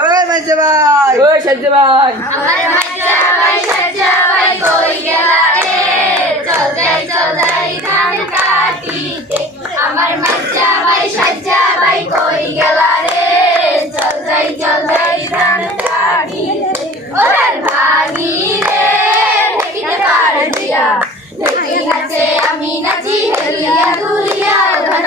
ওই মাঝে ভাই ওই সাজ্জে ভাই আমার বাচ্চা ভাই সাজা ভাই কই গেলা রে চল যাই চল যাই ধান কাটিতে আমার বাচ্চা ভাই সাজা ভাই কই গেলা রে চল যাই চল যাই ধান কাটিতে ওরে ভাগি রে ঢেকিতে পার দিয়া ঢেকি নাচে আমি নাচি হেলিয়া দুলিয়া ধান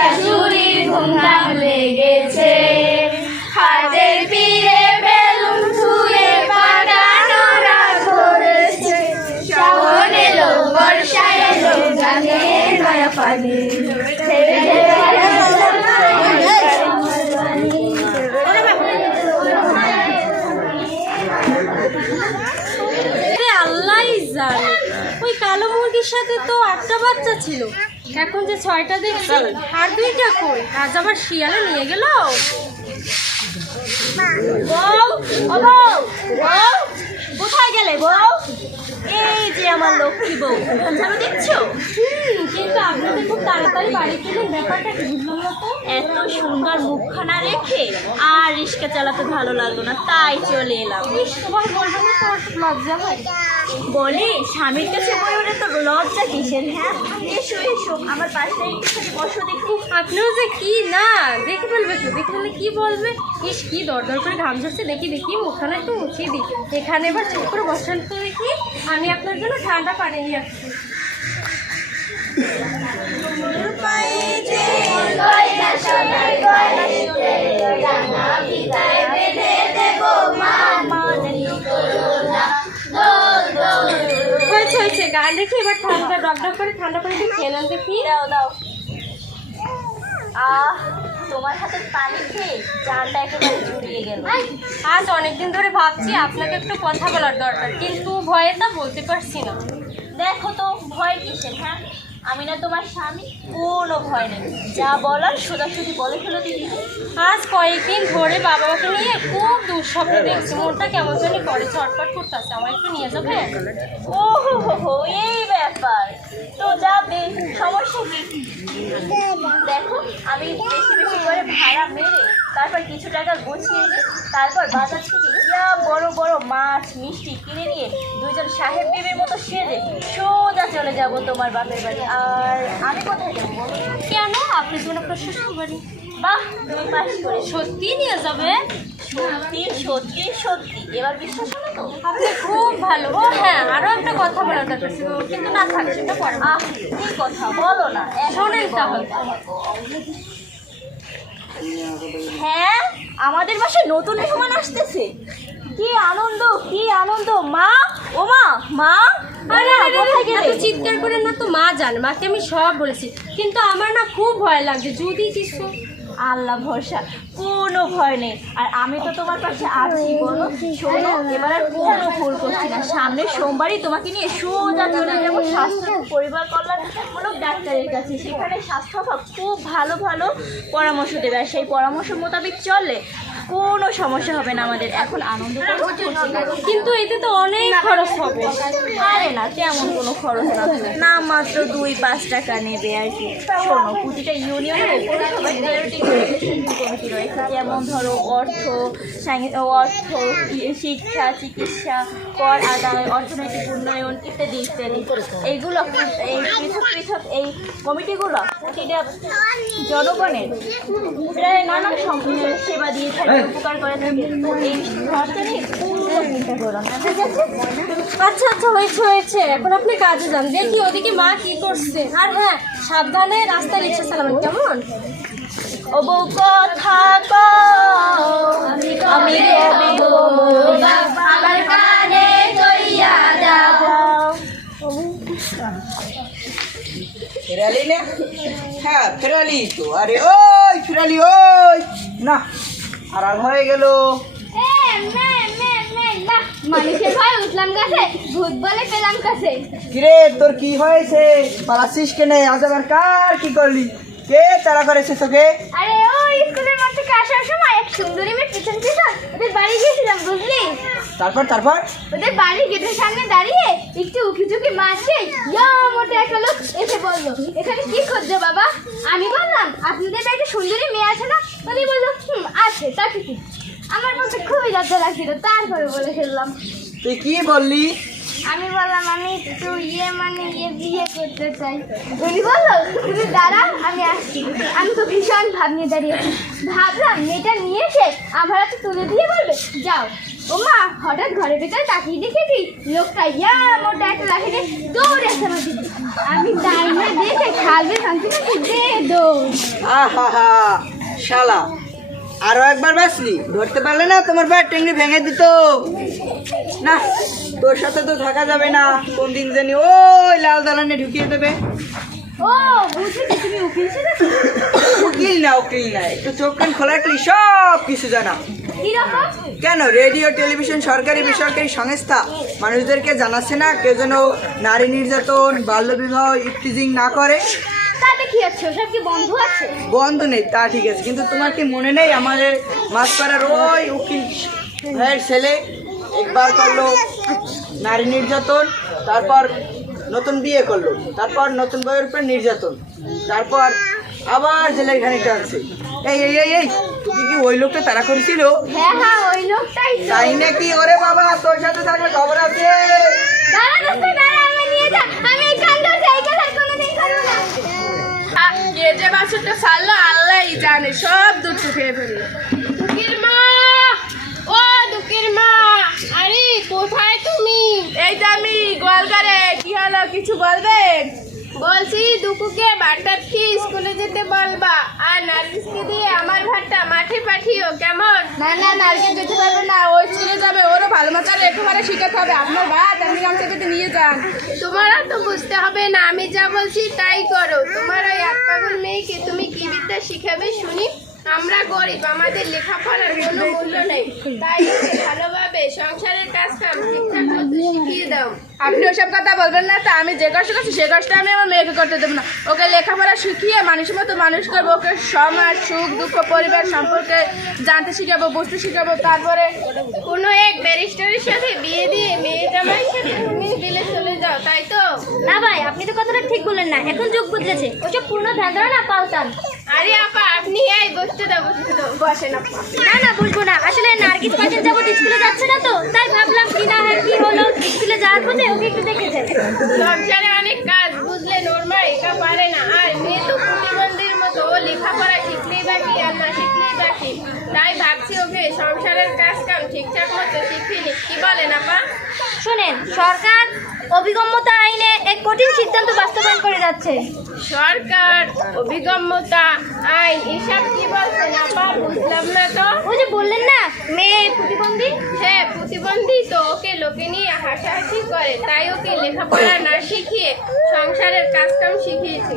শাশুড়ি ঘুমাম লেগেছে। হাতের পিড়ে বেলুন ছুঁয়ে বাগানোরা ধরেছে। শ্রাবণ এলো বর্ষা এলো গানে নয়া পানি। আরে আল্লাহই জানে। ওই কালো মুরগির সাথে তো আটটা বাচ্চা ছিল। এখন যে ছয়টা দেখছি আর দুইটা কই? আজ আবার শিয়ালে নিয়ে গেল? কোথায় গেলে বউ? এই যে আমার লক্ষ্মী বউ। ঝাড়ু দেখছ? কিন্তু আপনাদের খুব তাড়াতাড়ি বাড়ি গেলেন ব্যাপারটা এত সুন্দর মুখখানা রেখে আর রিক্সা চালাতে ভালো লাগল না তাই চলে এলাম। তোমার বলব না তোমার লজ্জা হয়? বলি স্বামীর কাছে বলে তো লজ্জা কিসের হ্যাঁ? এসো এসো আমার পাশে একটুখানি বসো দেখি। আপনিও যে কি না দেখে ফেলবে তো দেখে ফেললে কি বলবে? ইস কি দর দর করে ঘাম ঝরছে দেখি দেখি মুখখানা একটু মুছিয়ে দিই। এখানে এবার চুপ করে বসান তো দেখি আমি আপনার জন্য ঠান্ডা পানি নিয়ে আসছি। গান দেখি এবার ঠান্ডা ডক ডক করে ঠান্ডা করে খেয়ে নেন দেখি। দাও দাও। আহ তোমার হাতে পানি খেয়ে জানটা একেবারে জুড়িয়ে গেল। আজ অনেকদিন ধরে ভাবছি আপনাকে একটু কথা বলার দরকার কিন্তু ভয়ে তা বলতে পারছি না। দেখো তো ভয় কিসের হ্যাঁ? আমি না তোমার স্বামী, কোনো ভয় নেই। যা বলার সোজাসুজি বলে ফেলো দিদি। আজ কয়েকদিন ধরে বাবা মাকে নিয়ে খুব দুঃস্বপ্ন দেখছি। মনটা কেমন জানি করে, ছটফট করতেছে। আমার একটু নিয়ে যাবে ও হো হো হো এই ব্যাপার। তো যাবে সমস্যা কি? দেখো, আমি বেশি বেশি করে ভাড়া মেরে তারপর কিছু টাকা গুছিয়ে তারপর বাজার থেকে ইয়া বড় বড় মাছ মিষ্টি কিনে নিয়ে দুইজন সাহেব বিবির মতো সেজে সোজা চলে যাব তোমার বাপের বাড়ি। আর আমি কোথায় যাব বলো? কেন? আপনি আপনার শ্বশুর বাড়ি। বাহ তুমি পাস করে সত্যি নিয়ে যাবে? সত্যি সত্যি সত্যি। এবার বিশ্বাস হলো তো? আপনি খুব ভালো। ও হ্যাঁ আরও একটা কথা বলার দরকার ছিল। কিন্তু না থাক সেটা পরে। আহ কি কথা বলো না। শোনেন তাহলে। হ্যাঁ আমাদের বাসায় নতুন মেহমান আসতেছে। কি আনন্দ কি আনন্দ। মা ও মা মা। আরে কোথায় গেলে? চিৎকার করে না তো মা জান মাকে আমি সব বলেছি। কিন্তু আমার না খুব ভয় লাগছে। যদি কিছু আল্লাহ ভরসা। কোনো ভয় নেই। আর আমি তো তোমার পাশে আছি বলো। শোনো এবার আর কোনো ভুল করছি না। সামনের সোমবারই তোমাকে নিয়ে সোজা চলে যাব স্বাস্থ্য পরিবার কল্যাণমূলক ডাক্তারের কাছে। সেখানে স্বাস্থ্য বিভাগ খুব ভালো ভালো পরামর্শ দেবে। আর সেই পরামর্শ মোতাবেক চললে কোনো সমস্যা হবে না আমাদের। এখন আনন্দ কিন্তু এতে তো অনেক খরচ হবে। আরে না তেমন কোনো খরচ না। না মাত্র দুই পাঁচ টাকা নেবে আর কি। শোনো প্রতিটা ইউনিয়নের পৌরসভায় তেরোটি কমিটি রয়েছে যেমন ধরো অর্থ অর্থ, শিক্ষা, চিকিৎসা, কর, আদায়, অর্থনৈতিক উন্নয়ন ইত্যাদি ইত্যাদি। এইগুলো এই পৃথক পৃথক এই কমিটিগুলো প্রতিটা জনগণের প্রায় নানান সেবা দিয়ে থাকে, উপকার করে থাকে। তো এই আচ্ছা আচ্ছা হয়েছে হয়েছে। এখন আপনি কাজে যান। দেখি ওদিকে মা কি করছে। আর হ্যাঁ সাবধানে রাস্তায় রিক্সা চালাবেন, কেমন? বউ কথা কও আমি কবে কানে তৈয়া যাও যাও ফেরালি না? হ্যাঁ ফেরালি তো। আরে ওই ফেরালি ওই। না হয়ে গেল। মানুষের ভয় উঠলাম গাছে ভূত বলে পেলাম কাছে কিরে তোর কি হয়েছে? পালাচ্ছিস কেনে? আজ আবার কার কি করলি? কে তারা করেছে তোকে আরে ওই স্কুলের মাঠ থেকে আসার সময় এক সুন্দরী মেয়ে পিছন পিছন ওদের বাড়ি গিয়েছিলাম বুঝলি? তারপর তারপর? ওদের বাড়ির গেটের সামনে দাঁড়িয়ে একটু উকি ঝুঁকি মারছে। ইয়া মোটে একটা লোক এসে বলল এখানে কি খুঁজছো বাবা? আমি বললাম আপনাদের বাড়িতে সুন্দরী মেয়ে আছে না? উনি বলল হুম আছে তা ঠিকই। আমার মধ্যে খুবই লজ্জা লাগছিল তারপরে বলে ফেললাম। তুই কি বললি? আমি বললাম, আমি একটু ইয়ে মানে ইয়ে বিয়ে করতে চাই। উনি বলল তুমি দাঁড়া, আমি আসছি। আমি তো ভীষণ ভাব নিয়ে দাঁড়িয়েছি ভাবলাম, মেয়েটা নিয়েছে আমার হাতে তুলে দিয়ে বলবে, যাও। ও মা, হঠাৎ ঘরের ভিতরে তাকিয়ে দেখেছি লোকটা ইয়া মোটা একটা লাঠি নিয়ে দৌড়ে আসছে আমার দিকে। আমি না দেখে খালবে শান্তি দে দৌড়। শালা। আরও একবার বাসলি ধরতে পারলে না তোমার ভাই টেঙ্গি ভেঙে দিত। না তোর সাথে তো থাকা যাবে না। কোন দিন জানি ওই লাল দালানে ঢুকিয়ে দেবে। উকিল না উকিল না একটু চোখ কান খোলা রাখলি সব কিছু জানা কেন? রেডিও টেলিভিশন সরকারি বেসরকারি সংস্থা। মানুষদেরকে জানাচ্ছে না কেউ যেন নারী নির্যাতন বাল্যবিবাহ ইফটিজিং না করে। তাতে কি আছে? ওসব কি বন্ধ আছে? বন্ধ নেই তা ঠিক আছে। কিন্তু তোমার কি মনে নেই? আমাদের মাছপাড়ার ওই উকিল ভাইয়ের ছেলে একবার করল নারী নির্যাতন তারপর নতুন বিয়ে করল তারপর নতুন বইয়ের উপর নির্যাতন তারপর আবার জেলের খানিকটা আছে এই এই এই এই তুই কি ওই লোকটা তারা করেছিল? হ্যাঁ হ্যাঁ ওই লোকটাই তাই নাকি? ওরে বাবা তোর সাথে থাকলে খবর আছে? দাঁড়া দোস্ত দাঁড়া আমি নিয়ে যা আমি এই কাণ্ড সাইকেল আর কোনোদিন করব না কে যে বাছুরটা ছাড়লো আল্লাহ জানে সব দুধ খেয়ে মা! ও দুঃখের মা! আরে কোথায় তুমি? এই যে আমি গোয়ালঘরে কি হলো কিছু বলবেন বলছি দুকুকে ভাতটা খেয়ে স্কুলে যেতে বলবা আর নার্গিসকে দিয়ে আমার ভাতটা মাঠে পাঠিও কেমন? না না নার্গিস যেতে পারবে না ওই স্কুলে যাবে ওরও ভালো মতো আর একেবারে শিখাতে হবে আপনার ভাত আপনি গামছা যদি নিয়ে যান। তোমার তো বুঝতে হবে না আমি যা বলছি তাই করো। তোমার ওই এক পাগল মেয়েকে তুমি কি বিদ্যা শিখাবে শুনি। আমরা গরিব আমাদের লেখাপড়ার কোনো মূল্য নেই। তাই ভালোভাবে সংসারের কাজ কাম ঠিকঠাক শিখিয়ে দাও। আপনি ওসব কথা বলবেন না তো আমি যে কষ্ট করছি সে কষ্ট আমি আমার মেয়েকে করতে দেবো না। ওকে লেখাপড়া শিখিয়ে মানুষের মতো মানুষ করব ওকে সমাজ সুখ দুঃখ পরিবার সম্পর্কে জানতে শিখাবো বুঝতে শিখাবো তারপরে কোনো এক ব্যারিস্টারের সাথে বিয়ে দিয়ে মেয়ে জামাইয়ের সাথে তুমি দিলে চলে যাও তাই তো? না ভাই আপনি তো কথাটা ঠিক বললেন না এখন যুগ বদলেছে। ওসব পূর্ণ ধ্যান না পাল্টান। আরে আপা আপনি এই বসতে দাও বসতে দাও। বসেন আপা। না না বুঝব না। আসলে নার্গিস পাশের যাবত স্কুলে যাচ্ছে না তো তাই ভাবলাম কি না হয় কি হলো স্কুলে যাওয়ার পথে ওকে একটু দেখে যাই। সংসারে অনেক কাজ বুঝলেন ওর মা একা পারে না। আর মেয়ে তো প্রতিবন্ধীর মতো ও লেখাপড়া শিখলেই বাকি আর না শিখলেই বাকি। তাই ভাবছি ওকে সংসারের কাজ কাম ঠিকঠাক মতো শিখিয়ে নি কি বলেন আপা? শোনেন সরকার অভিগম্যতা আইনে এক কঠিন সিদ্ধান্ত বাস্তবায়ন করে যাচ্ছে। সরকার অভিগম্যতা আইন এসব কি বলছেন আপা? বুঝলাম না তো। ওই যে বললেন না মেয়ে প্রতিবন্ধী? হ্যাঁ প্রতিবন্ধী তো ওকে লোকে নিয়ে হাসাহাসি করে তাই ওকে লেখাপড়া না শিখিয়ে সংসারের কাজ কাম শিখিয়েছি।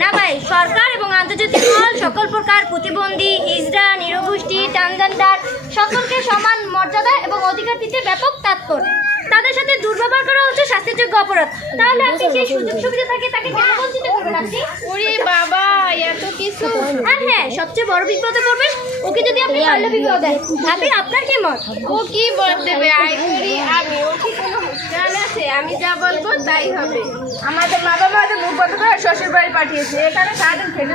না ভাই সরকার এবং আন্তর্জাতিক মহল সকল প্রকার প্রতিবন্ধী হিজড়া নিরগোষ্ঠী ট্রান্সজেন্ডার সকলকে সমান মর্যাদা এবং অধিকার দিতে ব্যাপক তৎপর তাদের সাথে দুর্ব্যবহার করা হচ্ছে শাস্তিযোগ্য অপরাধ। তাহলে আপনি সেই সুযোগ সুবিধা থাকে তাকে কেন বঞ্চিত করবেন আপনি? ওরে বাবা এত কিছু। আর হ্যাঁ সবচেয়ে বড় বিপদে পড়বেন ওকে যদি আপনি বাল্য বিবাহ দেন। আপনি আপনার কি মত? ও কি বল দেবে? আয় করি আমি ও কি কোনো হুঁশজ্ঞান আছে আমি যা বলব তাই হবে। আমাদের মা বাবা আমাদের মুখ বন্ধ করে শ্বশুর বাড়ি পাঠিয়েছে। এখানে সারাদিন খেটে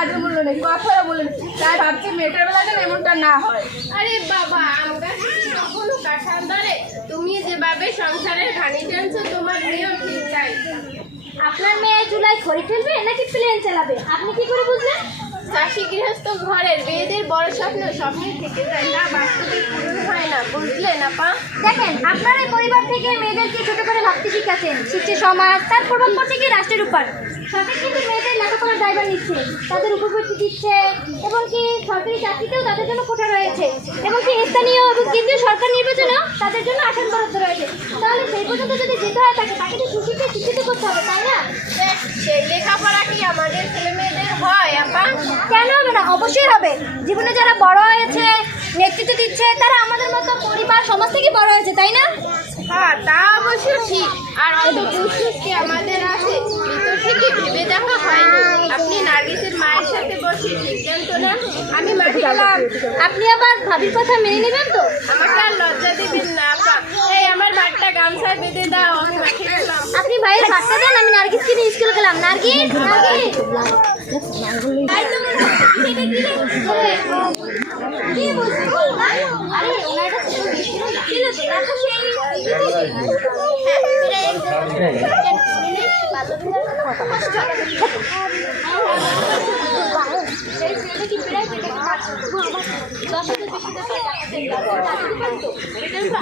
কাজের মূল্য নেই কথারও মূল্য তাই ভাবছি মেয়েটার বেলা যেন এমনটা না হয়। আরে বাবা আমরা কখনো কাঁঠাল ধরে? তুমি যেভাবে সংসারের ঘানি টানছো তোমার মেয়েও ঠিক তাই। আপনার মেয়ে চুলায় খড়ি ফেলবে নাকি প্লেন চালাবে? আপনি কি করে বুঝলেন? চাষি গৃহস্থ ঘরের মেয়েদের বড় স্বপ্ন স্বপ্নই থেকে যায় না বাস্তবে পূরণ হয় না দেখেন আপনার এই পরিবার থেকে মেয়েদেরকে ছোট করে ভাবতে শিখাচ্ছেন? শিখছে সমাজ তার প্রভাব পড়ছে কি রাষ্ট্রের উপর? সরকার কিন্তু মেয়েদের লেখাপড়ার দায়ভার নিচ্ছে তাদের উপবৃত্তি দিচ্ছে এবং কি সরকারি চাকরিতেও তাদের জন্য কোঠা রয়েছে এবং কি স্থানীয় এবং কেন্দ্রীয় সরকার নির্বাচনেও তাদের জন্য আসন বরাদ্দ রয়েছে। তাহলে সেই পর্যন্ত যদি যেতে হয় তাকে তাকে তো শিক্ষিত করতে হবে তাই না? সেই লেখাপড়া কি আমাদের ছেলে মেয়েদের হয় আপা? কেন হবে না? অবশ্যই হবে। জীবনে যারা বড় হয়েছে নেতৃত্ব দিচ্ছে তারা আমাদের মতো পরিবার সমাজ থেকে বড় হয়েছে তাই না? হ্যাঁ তা অবশ্য ঠিক। আর অত বুঝছিস আমাদের আছে ভিতর থেকে ভেবে দেখা হয়নি। আপনি নার্গিসের মায়ের সাথে বসে সিদ্ধান্ত নেন আমি মাঠে গেলাম আপনি আবার ভাবির কথা মেনে নেবেন তো? আমাকে আর লজ্জা দিবেন না আপা। এই আমার বাটটা গামছায় বেঁধে দাও আমি মাঠে গেলাম আপনি ভাইয়ের ভাতটা দেন আমি নার্গিসকে নিয়ে স্কুলে গেলাম। নার্গিস নার্গিস?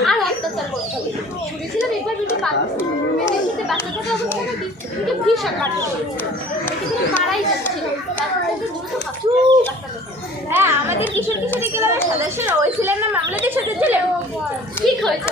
আরে অত্যাচার করতে হবে। শুনেছিলাম একবার সাথে বাচ্চা বেটে ভীষণ মারতে হয়েছে। বেটে কিন্তু মারাই যাচ্ছিল। তারপর থেকে দ্রুত ভাবছি, বাচ্চাটা। হ্যাঁ আমাদের কিশোর কিশোরী ক্লাবের সদস্যরা ওই ছিলেন না মামলাতে ছেড়েছিলেন ঠিক হয়েছে ওই সারা খুব বদমাশ ওটা মুখে না দেখি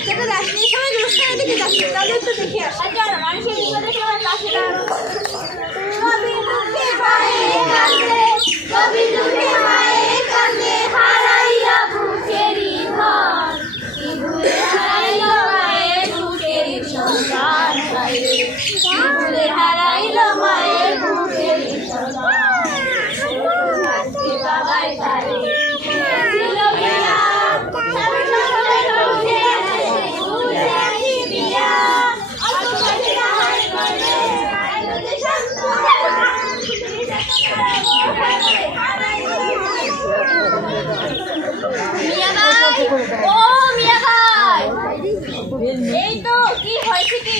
দেখো বাচ্চাটা সময় অনুষ্ঠানের দিকে যাচ্ছে তাহলে একটু দেখে আসি। আচ্ছা মানুষের বিপদের সময় পাশে দাঁড়ানো কবি দুঃখে মায়ে কান্দে কবি দুঃখে মায়ে কান্দে হারাইয়া বুকেরই ধন কি ভুলে হারাইলো মায়ের বুকেরই সন্তান হায়রে কি ভুলে হারাইলো মায়ের বুকেরই সন্তান আজকে বাবাই তারে ছিল বিয়া মিয়া ভাই ও মিয়া ভাই এই তো কি হয়েছে কি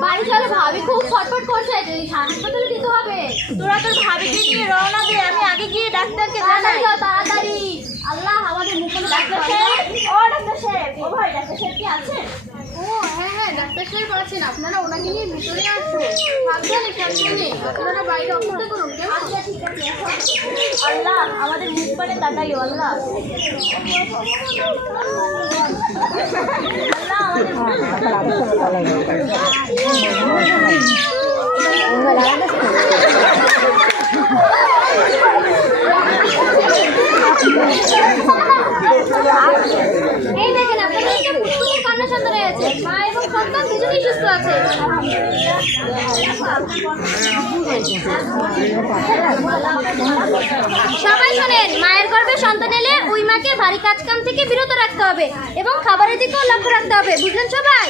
বাড়ি চলে ভাবি খুব ছটফট করছে হাসপাতালে দিতে হবে। তোরা তোর ভাবিকে নিয়ে রওনা দে আমি আগে গিয়ে ডাক্তারকে জানাই। তাড়াতাড়ি। আল্লাহ আমাদের মুখে ডাক্তার সাহেব? ও ডাক্তার সাহেব। ও ভাই ডাক্তার সাহেব কি আছেন? ও হ্যাঁ হ্যাঁ ডাক্তার সাহেব আছেন। আপনারা ওনাকে নিয়ে ভিতরে আসুন। সাবধানে সাবধানে। আপনারা বাইরে অপেক্ষা করুন কেমন? আচ্ছা ঠিক আছে আল্লাহ আমাদের মুখ পানে তাকাইও আল্লাহ। আল্লাহ আমাদের Thank you. এই দেখেন আপনাদের একটা পুষ্পকে সন্তান আছে। মা এবং সন্তান দুজনেই সুস্থ আছে। সবাই শোনেন মায়ের গর্ভে সন্তান এলে ওই মাকে ভারী কাজ কাম থেকে বিরত রাখতে হবে এবং খাবারের দিকেও লক্ষ্য রাখতে হবে বুঝলেন সবাই?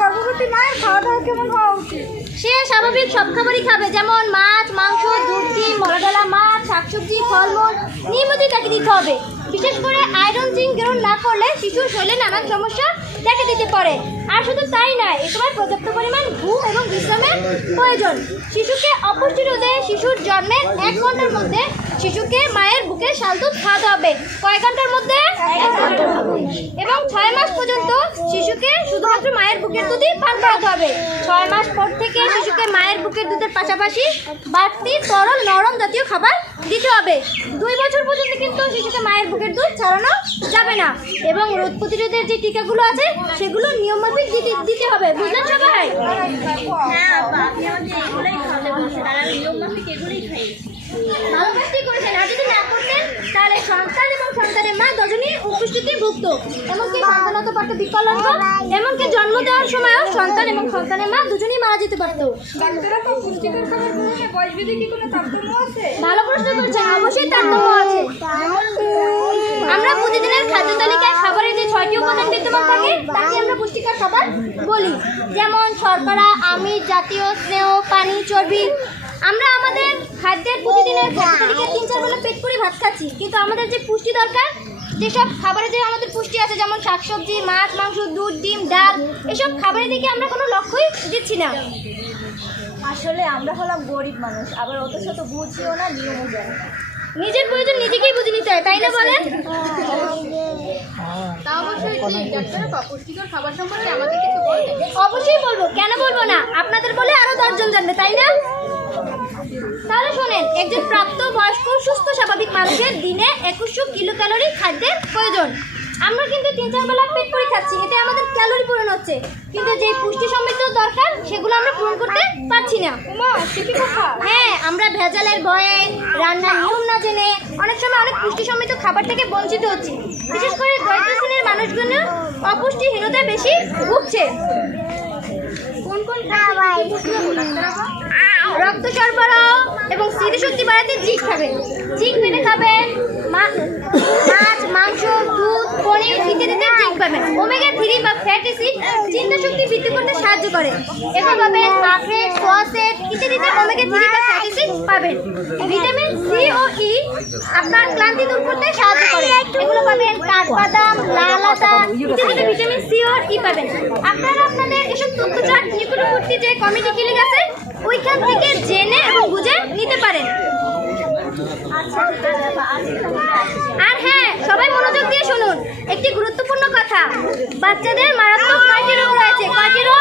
গর্ভবতী মায়ের খাওয়া দাওয়া কেমন হওয়া উচিত? সে স্বাভাবিক সব খাবারই খাবে যেমন মাছ মাংস দুধ ডিম মরডালা মাছ শাকসবজি ফলমূল নিয়মিত তাকে দিতে হবে। বিশেষ করে আয়রন জিঙ্ক গ্রহণ না করলে শিশুর শরীরে নানান সমস্যা দেখা দিতে পারে। আর শুধু তাই নয়, এ সময় পর্যাপ্ত পরিমাণ ঘুম এবং বিশ্রামের প্রয়োজন। শিশুকে অপুষ্টি রোধে শিশুর জন্মের এক ঘণ্টার মধ্যে শিশুকে মায়ের বুকে দুধ খাওয়াতে হবে। কয় ঘণ্টার মধ্যে। এবং ছয় মাস পর্যন্ত শিশুকে শুধুমাত্র মায়ের বুকের দুধই পান করাতে হবে। ছয় মাস পর থেকে বুকের দুধের পাশাপাশি বাড়তি তরল নরম জাতীয় খাবার দিতে হবে। দুই বছর পর্যন্ত কিন্তু শিশুকে মায়ের বুকের দুধ ছাড়ানো যাবে না এবং রোগ প্রতিরোধের যে টিকাগুলো আছে, সেগুলো নিয়মমাফিক দিতে দিতে হবে। বুঝলেন সবাই? হ্যাঁ আমাদের এগুলোই ভালো কাজটি করেছেন। আর যদি না করতেন তাহলে সন্তান এবং সন্তানের মা দুজনেই উপস্থিতি ভুক্ত। এমনকি সন্তানত পারত বিকলাঙ্গ এমনকি জন্ম দেওয়ার সময়ও সন্তান এবং সন্তানের মা দুজনেই মারা যেতে পারত। ভালো প্রশ্ন করেছেন অবশ্যই তারতম্য আছে। আমরা প্রতিদিনের খাদ্য তালিকায় খাবারের যে ছয়টি উপাদান বিদ্যমান থাকে তাকে আমরা পুষ্টিকর খাবার বলি। যেমন শর্করা আমিষ জাতীয় স্নেহ পানি চর্বি। আমরা আমাদের খাদ্যের প্রতিদিনের খাদ্য তালিকায় তিন চার বেলা পেট করে ভাত খাচ্ছি। কিন্তু আমাদের যে পুষ্টি দরকার যেসব খাবারে যে আমাদের পুষ্টি আছে যেমন শাকসবজি মাছ মাংস দুধ ডিম ডাল এসব খাবারের দিকে আমরা কোনো লক্ষ্যই দিচ্ছি না। আসলে আমরা হলাম গরিব মানুষ আবার অত শত বুঝিও না নিয়মও জানি না। নিজের প্রয়োজন নিজেকেই বুঝে নিতে হয় তাই না বলেন। অবশ্যই বলব কেন বলব না? আপনাদের বলে আরও দশজন জানবে তাই না? তাহলে শোনেন একজন প্রাপ্ত বয়স্ক সুস্থ স্বাভাবিক মানুষের দিনে একুশশো কিলো ক্যালোরি খাদ্যের প্রয়োজন। আমরা কিন্তু তিন চার বেলা পেট করে খাচ্ছি এতে আমাদের ক্যালোরি পূরণ হচ্ছে। কিন্তু যে পুষ্টি সমৃদ্ধ দরকার সেগুলো আমরা পূরণ করতে পারছি না। হ্যাঁ আমরা ভেজালের ভয়ে রান্নার নিয়ম না জেনে অনেক সময় অনেক পুষ্টি সমৃদ্ধ খাবার থেকে বঞ্চিত হচ্ছি। বিশেষ করে দরিদ্র শ্রেণির মানুষগুলো অপুষ্টিহীনতায় বেশি ভুগছে। কোন কোন খাবার? রক্ত সরবরাহ এবং স্মৃতিশক্তি বাড়াতে জিঙ্ক খাবেন জিঙ্ক মেনে খাবেন মাছ মাংস দুধ পনির ইত্যাদিতে জিঙ্ক পাবেন। ওমেগা থ্রি বা ফ্যাট অ্যাসিড চিন্তা শক্তি বৃদ্ধি করতে সাহায্য করে। এগুলো পাবেন আখরেট সোয়াসেট ইত্যাদিতে ওমেগা থ্রি বা ফ্যাট অ্যাসিড পাবেন। ভিটামিন সি ও ই আপনার ক্লান্তি দূর করতে সাহায্য করে। এগুলো পাবেন কাঠবাদাম, লাল আদা ইত্যাদিতে ভিটামিন সি ও ই পাবেন। আপনারা আপনাদের এসব তথ্য চাট নিকটবর্তী যে কমিটি ক্লিনিক আছে, ওইখান থেকে জেনে এবং বুঝে নিতে পারেন আচ্ছা ঠিক আছে আপা, আজকে তাহলে আসি। আর হ্যাঁ সবাই মনোযোগ দিয়ে শুনুন। একটি গুরুত্বপূর্ণ কথা। বাচ্চাদের মারাত্মক কয়টি রোগ রয়েছে। কয়টি রোগ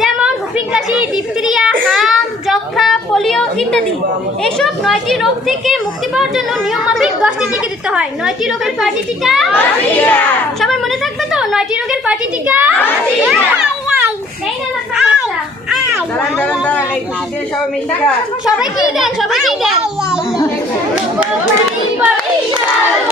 যেমন হুপিং কাশি ডিপথেরিয়া হাম যক্ষা পোলিও ইত্যাদি। এসব নয়টি রোগ থেকে মুক্তি পাওয়ার জন্য নিয়ম মাফিক দশটি টিকা দিতে হয়। নয়টি রোগের কয়টি টিকা? সবাই মনে থাকবে তো? নয়টি রোগের কয়টি টিকা এই নেন আপনার বাচ্চা। দাঁড়ান দাঁড়ান দাঁড়ান এই খুশি দিয়ে সবাই মিলে খা সবাইকেই দেন দেন? নাট্যদল ভগবাড়ি বরিশাল